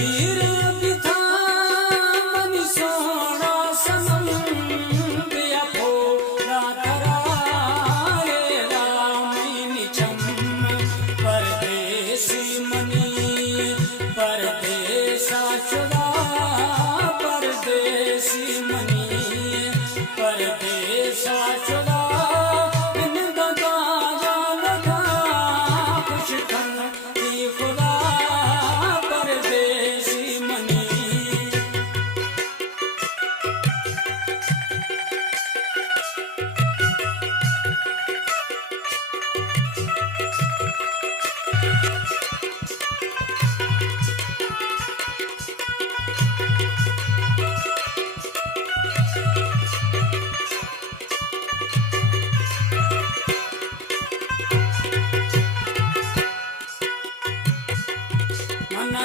धीर बिथा मनी सोना सनम बिया फो रात राए रामनी चम परदेसी मनी परदेसा चुरा परदेसी मनी परदेसा चुरा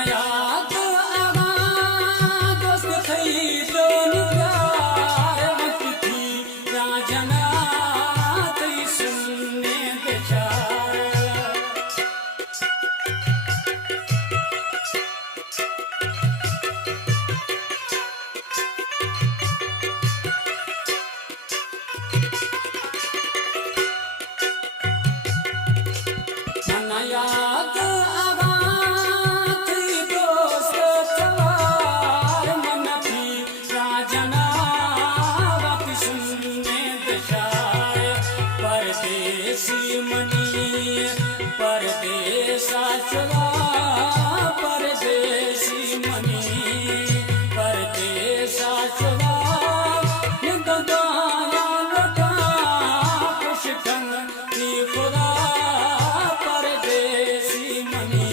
याद आवा दोस्त थई तो प्यार मत थी राजना थई सुनने बेचार मन याद आवा परदेसी मनी परदेसा चुरा परदेसी मनी परदेसा चुरा गदाया लगा खुश ढंग की खुदा परदेसी मनी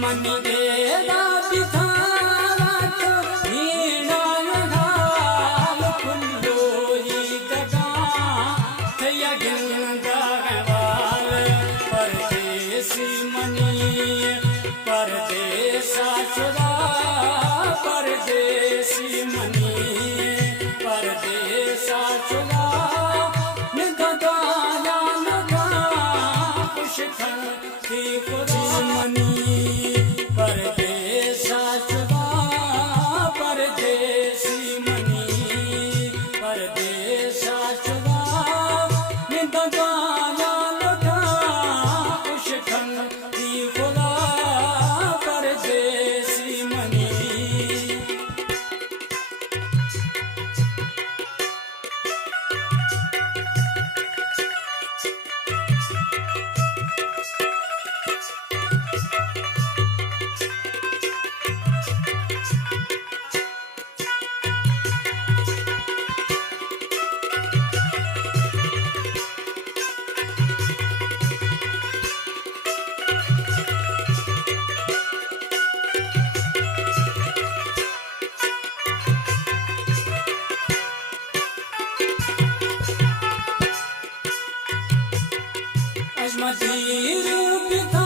मन देदा बिथावत हीना घाल फुल्लोई दगा थया गिंगा वाल परदेसी मनी परदेसा चुरा परदेसी मनी परदेसा चुरा गदाया लगा खुश थी खुदा मनी परदेसा चुरा परदेसी मनी परदेसा चुरा गदाया लगा खुश थी खुदा परदेसी मनी धीर बिथा